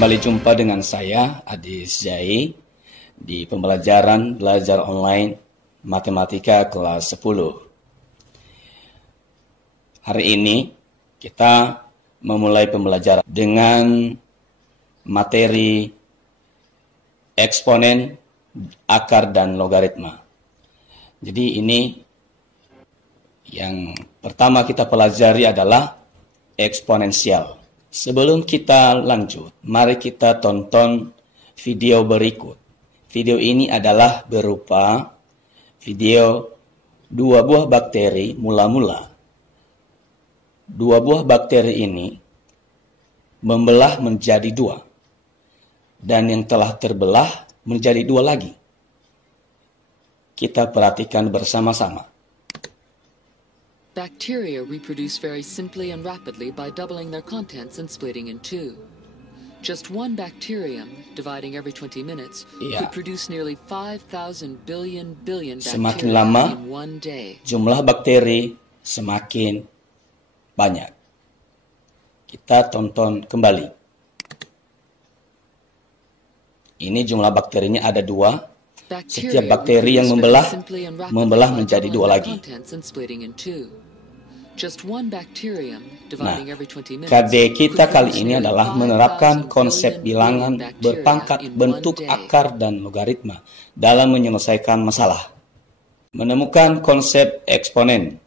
Kembali jumpa dengan saya, Adi Zai, di pembelajaran belajar online Matematika kelas 10. Hari ini kita memulai pembelajaran dengan materi eksponen, akar, dan logaritma. Jadi ini yang pertama kita pelajari adalah eksponensial. Sebelum kita lanjut, mari kita tonton video berikut. Video ini adalah berupa video dua buah bakteri mula-mula. Dua buah bakteri ini membelah menjadi dua. Dan yang telah terbelah menjadi dua lagi. Kita perhatikan bersama-sama. Bacteria reproduce very simply and rapidly by doubling their contents and splitting in two. Just one bacterium, dividing every 20 minutes, could produce nearly 5,000 billion bacteria semakin lama, in one day. Jumlah bakteri semakin banyak. Kita tonton kembali. Ini jumlah bakterinya ada dua. Setiap bakteri yang membelah menjadi dua lagi. Nah, KD kita kali ini adalah menerapkan konsep bilangan berpangkat, bentuk, akar, dan logaritma dalam menyelesaikan masalah. Menemukan konsep eksponen,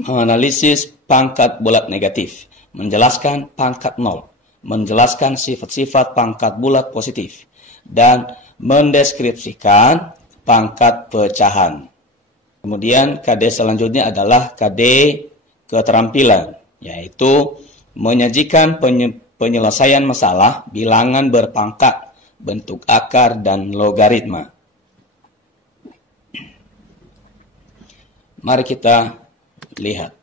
menganalisis pangkat bulat negatif, menjelaskan pangkat nol, menjelaskan sifat-sifat pangkat bulat positif, dan mendeskripsikan pangkat pecahan. Kemudian KD selanjutnya adalah KD keterampilan, yaitu menyajikan penyelesaian masalah bilangan berpangkat, bentuk akar, dan logaritma. Mari kita lihat.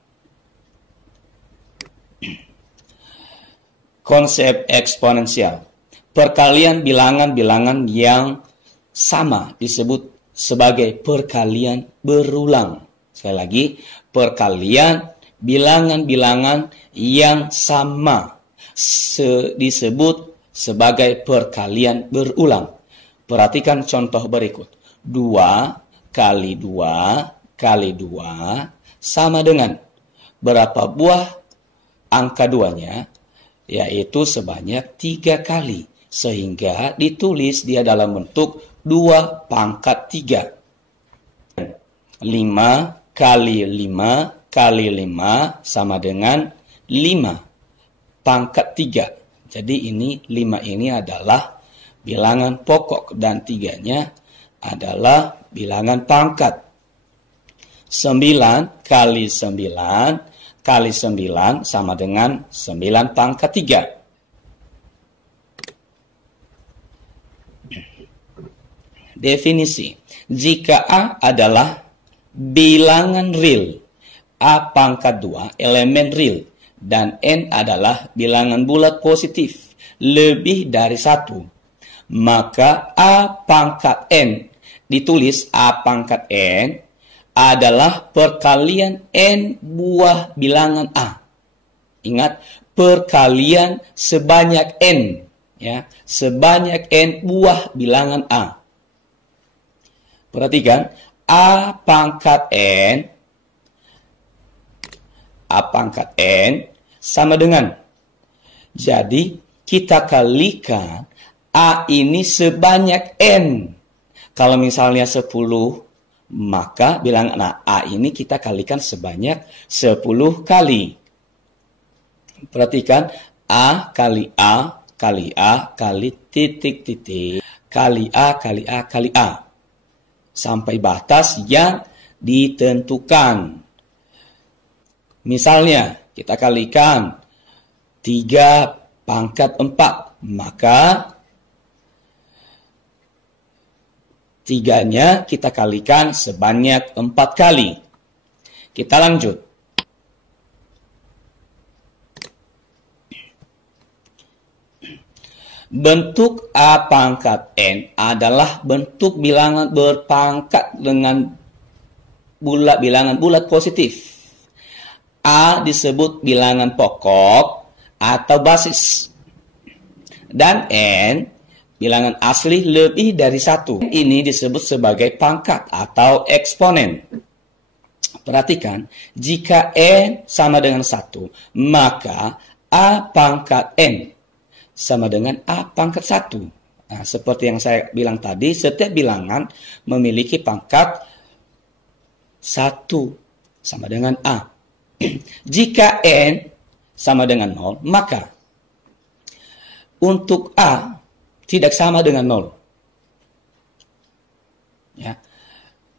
Konsep eksponensial. Perkalian bilangan-bilangan yang sama disebut sebagai perkalian berulang. Sekali lagi, perkalian bilangan-bilangan yang sama disebut sebagai perkalian berulang. Perhatikan contoh berikut. 2 kali 2 kali 2 sama dengan berapa buah angka 2-nya? Yaitu sebanyak 3 kali. Sehingga ditulis dia dalam bentuk 2 pangkat 3. 5 kali 5 kali 5 sama dengan 5 pangkat 3. Jadi ini 5 ini adalah bilangan pokok dan 3-nya adalah bilangan pangkat. 9 kali 9 kali 9 sama dengan 9 pangkat 3. Definisi. Jika A adalah bilangan real, A pangkat 2 elemen real, dan N adalah bilangan bulat positif lebih dari 1, maka A pangkat N, ditulis A pangkat N, adalah perkalian N buah bilangan A. Ingat, perkalian sebanyak N, ya, sebanyak N buah bilangan A. Perhatikan, A pangkat N sama dengan. Jadi, kita kalikan A ini sebanyak N. Kalau misalnya 10, maka bilangan A ini kita kalikan sebanyak 10 kali. Perhatikan, A kali A kali A kali titik-titik kali A kali A kali A. Sampai batas yang ditentukan. Misalnya, kita kalikan 3 pangkat 4, maka 3-nya kita kalikan sebanyak 4 kali. Kita lanjut. Bentuk A pangkat N adalah bentuk bilangan berpangkat dengan bilangan bulat positif. A disebut bilangan pokok atau basis. Dan N, bilangan asli lebih dari 1. Ini disebut sebagai pangkat atau eksponen. Perhatikan, jika N sama dengan 1, maka A pangkat N sama dengan A pangkat 1. Nah, seperti yang saya bilang tadi, setiap bilangan memiliki pangkat 1 sama dengan A. Jika N sama dengan 0, maka untuk A tidak sama dengan 0. Ya.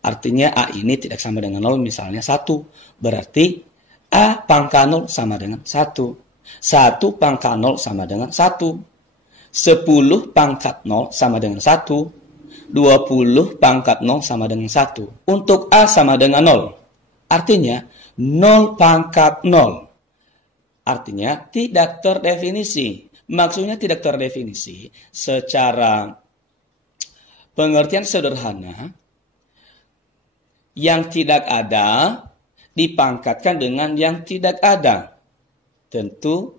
Artinya A ini tidak sama dengan 0, misalnya 1. Berarti A pangkat 0 sama dengan 1. 1 pangkat 0 sama dengan 1. 10 pangkat 0 sama dengan 1. 20 pangkat 0 sama dengan 1. Untuk A sama dengan 0. Artinya 0 pangkat 0. Artinya tidak terdefinisi. Maksudnya tidak terdefinisi secara pengertian sederhana. Yang tidak ada dipangkatkan dengan yang tidak ada. Tentu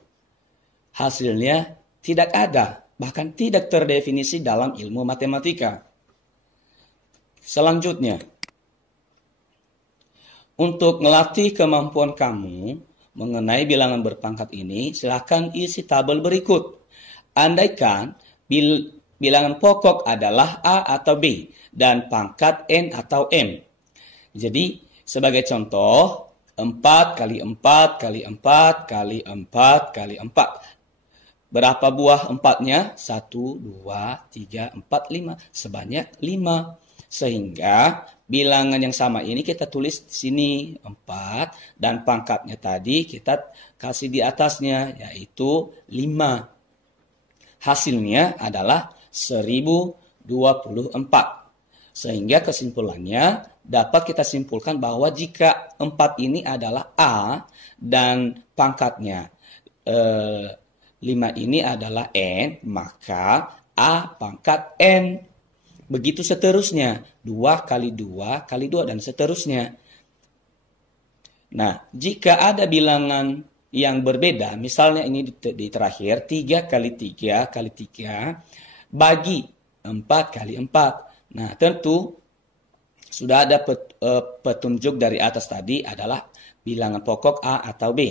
hasilnya tidak ada, bahkan tidak terdefinisi dalam ilmu matematika. Selanjutnya, untuk melatih kemampuan kamu mengenai bilangan berpangkat ini, silakan isi tabel berikut. Andaikan bilangan pokok adalah A atau B dan pangkat N atau M. Jadi, sebagai contoh, 4 kali 4 kali 4 kali 4 kali 4. Berapa buah 4-nya? 1, 2, 3, 4, 5. Sebanyak 5. Sehingga bilangan yang sama ini kita tulis di sini 4. Dan pangkatnya tadi kita kasih di atasnya, yaitu 5. Hasilnya adalah 1024. Sehingga kesimpulannya dapat kita simpulkan bahwa jika 4 ini adalah A dan pangkatnya 5 ini adalah N, maka A pangkat N. Begitu seterusnya, 2 kali 2 kali 2 dan seterusnya. Nah, jika ada bilangan yang berbeda, misalnya ini di terakhir, 3 kali 3 kali 3 bagi 4 kali 4. Nah, tentu sudah ada petunjuk dari atas tadi adalah bilangan pokok A atau B.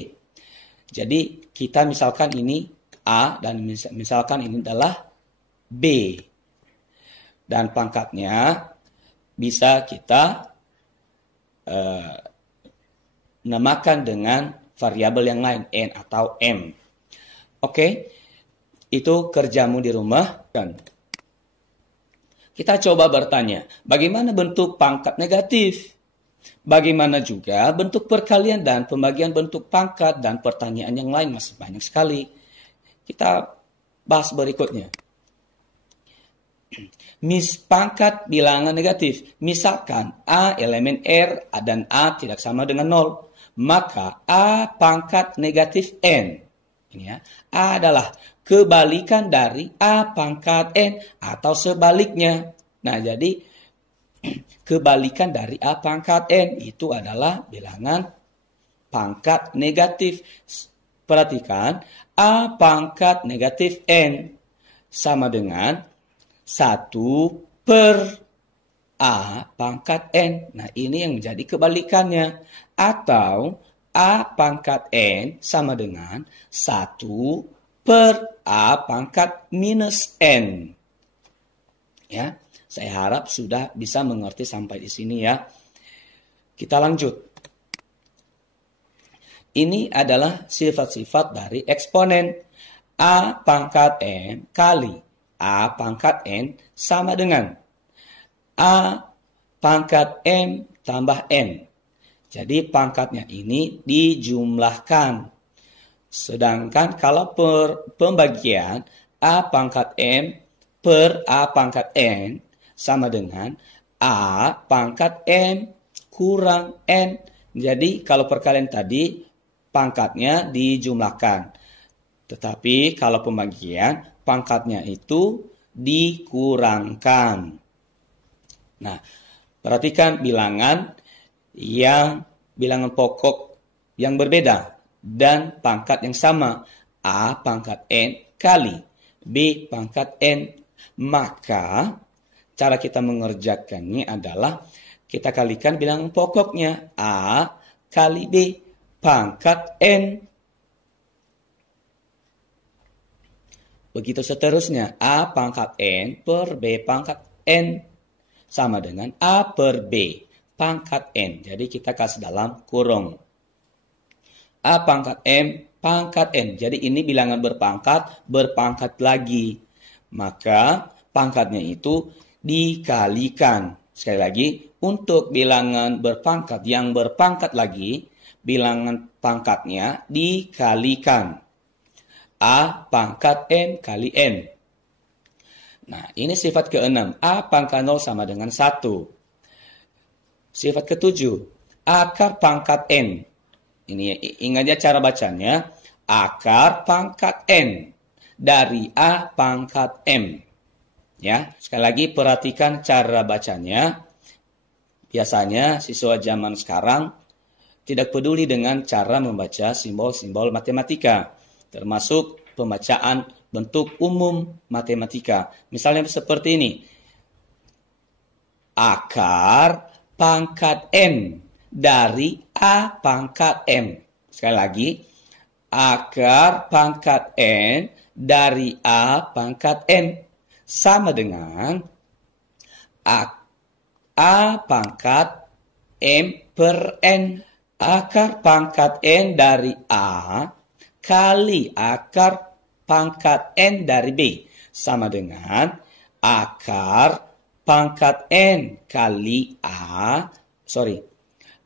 Jadi, kita misalkan ini A dan misalkan ini adalah B. Dan pangkatnya bisa kita namakan dengan variabel yang lain, N atau M. Oke, itu kerjamu di rumah. Dan kita coba bertanya, bagaimana bentuk pangkat negatif? Bagaimana juga bentuk perkalian dan pembagian bentuk pangkat dan pertanyaan yang lain masih banyak sekali. Kita bahas berikutnya. Pangkat bilangan negatif. Misalkan A elemen R dan A tidak sama dengan 0. Maka A pangkat negatif N. Ini ya. A adalah kebalikan dari A pangkat N atau sebaliknya. Nah, jadi kebalikan dari A pangkat N itu adalah bilangan pangkat negatif. Perhatikan, A pangkat negatif N sama dengan 1 per A pangkat N. Nah, ini yang menjadi kebalikannya. Atau A pangkat N sama dengan 1 per A pangkat minus N. Ya, saya harap sudah bisa mengerti sampai di sini ya. Kita lanjut. Ini adalah sifat-sifat dari eksponen. A pangkat N kali A pangkat N sama dengan A pangkat M tambah N. Jadi pangkatnya ini dijumlahkan. Sedangkan kalau pembagian A pangkat M per A pangkat N sama dengan A pangkat M kurang N. Jadi kalau perkalian tadi pangkatnya dijumlahkan. Tetapi kalau pembagian pangkatnya itu dikurangkan. Nah, perhatikan bilangan pokok yang berbeda dan pangkat yang sama. A pangkat N kali B pangkat N. Maka cara kita mengerjakannya adalah kita kalikan bilangan pokoknya A kali B pangkat N. Begitu seterusnya, A pangkat N per B pangkat N sama dengan A per B pangkat N. Jadi kita kasih dalam kurung. A pangkat M pangkat N. Jadi ini bilangan berpangkat lagi. Maka pangkatnya itu dikalikan. Sekali lagi, untuk bilangan berpangkat yang berpangkat lagi, bilangan pangkatnya dikalikan. A pangkat M kali N. Nah, ini sifat ke-6. A pangkat 0 sama dengan 1. Sifat ke-7. Akar pangkat N. Ini ingat ya cara bacanya. Akar pangkat N dari A pangkat M. Ya, sekali lagi perhatikan cara bacanya. Biasanya siswa zaman sekarang tidak peduli dengan cara membaca simbol-simbol matematika, termasuk pembacaan bentuk umum matematika. Misalnya seperti ini. Akar pangkat N dari A pangkat M. Sekali lagi, akar pangkat N dari A pangkat N sama dengan A pangkat M per N. Akar pangkat N dari A kali akar pangkat N dari B sama dengan akar pangkat N kali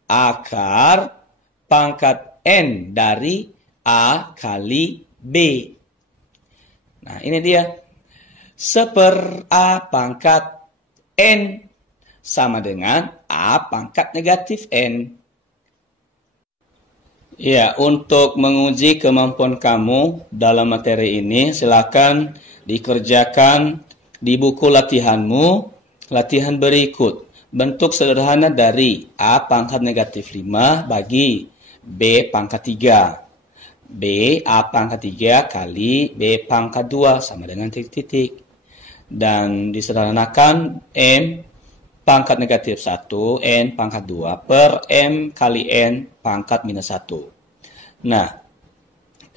akar pangkat N dari A kali B. Nah, ini dia. Seper A pangkat N sama dengan A pangkat negatif N. Ya, untuk menguji kemampuan kamu dalam materi ini, silakan dikerjakan di buku latihanmu, latihan berikut. Bentuk sederhana dari A pangkat negatif 5 bagi B pangkat 3. B, A pangkat 3 kali B pangkat 2 sama dengan titik-titik. Dan disederhanakan M pangkat negatif 1, N pangkat 2 per M kali N pangkat minus 1. Nah,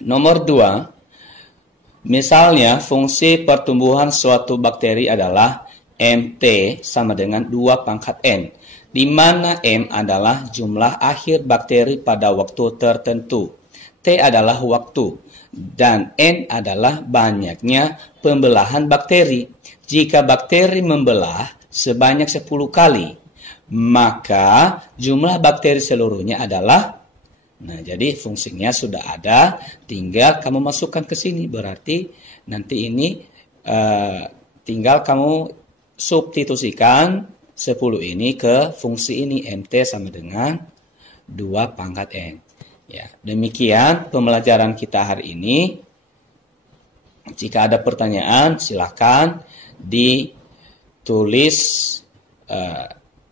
nomor 2, misalnya fungsi pertumbuhan suatu bakteri adalah MT sama dengan 2 pangkat N, di mana M adalah jumlah akhir bakteri pada waktu tertentu, T adalah waktu, dan N adalah banyaknya pembelahan bakteri. Jika bakteri membelah sebanyak 10 kali, maka jumlah bakteri seluruhnya adalah, nah jadi fungsinya sudah ada, tinggal kamu masukkan ke sini. Berarti nanti ini tinggal kamu substitusikan 10 ini ke fungsi ini, MT sama dengan 2 pangkat N. Ya, demikian pembelajaran kita hari ini. Jika ada pertanyaan, silakan ditulis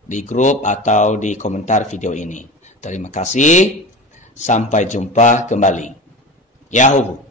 di grup atau di komentar video ini. Terima kasih. Sampai jumpa kembali. Yahoo!